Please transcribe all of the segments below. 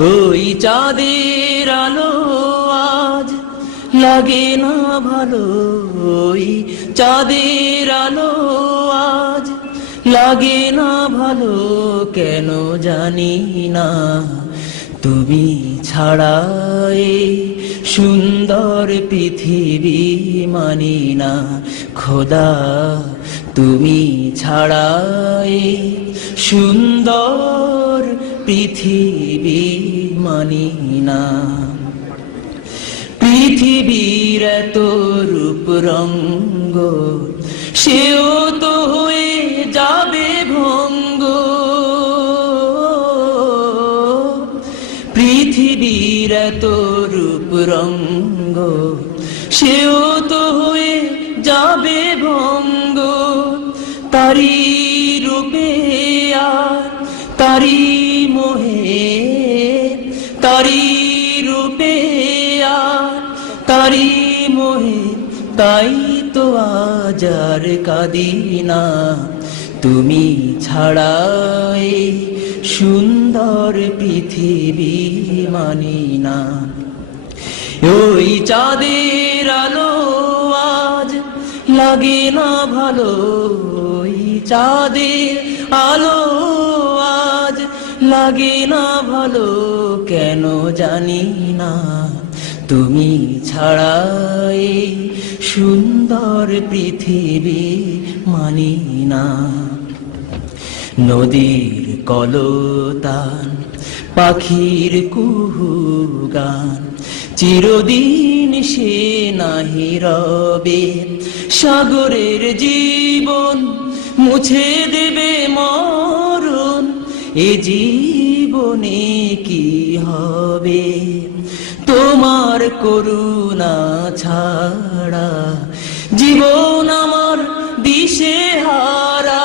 ওই চাঁদের আলো আজ লাগে না ভালো, ওই চাঁদের আলো আজ লাগে না ভালো, কেন জানি না। তুমি ছাড়া এই সুন্দর পৃথিবী মানি না খোদা, তুমি ছাড়া এই সুন্দর পৃথিবী মানি না। পৃথিবীর এত রূপ রঙ্গ, সেও তো হয়ে যাবে ভঙ্গ। পৃথিবীর এত রূপ রঙ্গ, সেও তো হয়ে যাবে ভঙ্গ। তারি রূপে আর তারি মোহে, তারি রূপে আর তারি মোহে, তাই তো আজ আর কাঁদি না। তুমি ছাড়া এই সুন্দর পৃথিবী মানি না। ওই চাঁদের আলো আজ লাগে না ভালো, ওই চাঁদের আলো আজ লাগে না ভালো, কেন জানি না। তুমি ছাড়া এই সুন্দর পৃথিবী মানি না। নদীর কলতান, পাখির কুহু গান, চিরদিন সে নাহি রবে। সাগরের জীবন মুছে দেবে মরণ, এ জীবনে কি হবে। তোমার করুণা ছাড়া জীবন আমার দিশেহারা।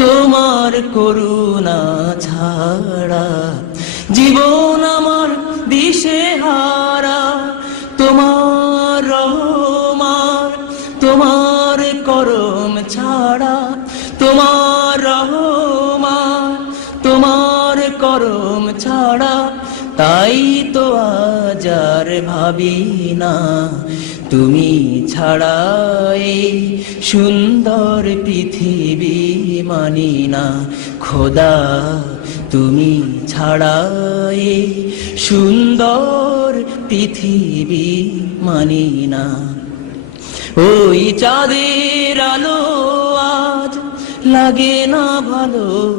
তোমার করুণা ছাড়া জীবন আমার দিশেহারা। তোমার রহমান, তোমার করম ছাড়া, তোমার রহমান, তোমার করম ছাড়া, তাই তো আজ আর ভাবি না। তুমি ছাড়া এই সুন্দর পৃথিবী মানি না খোদা, তুমি ছাড়া এই সুন্দর পৃথিবী মানি না। ওই চাঁদের আলো আজ লাগে না ভালো,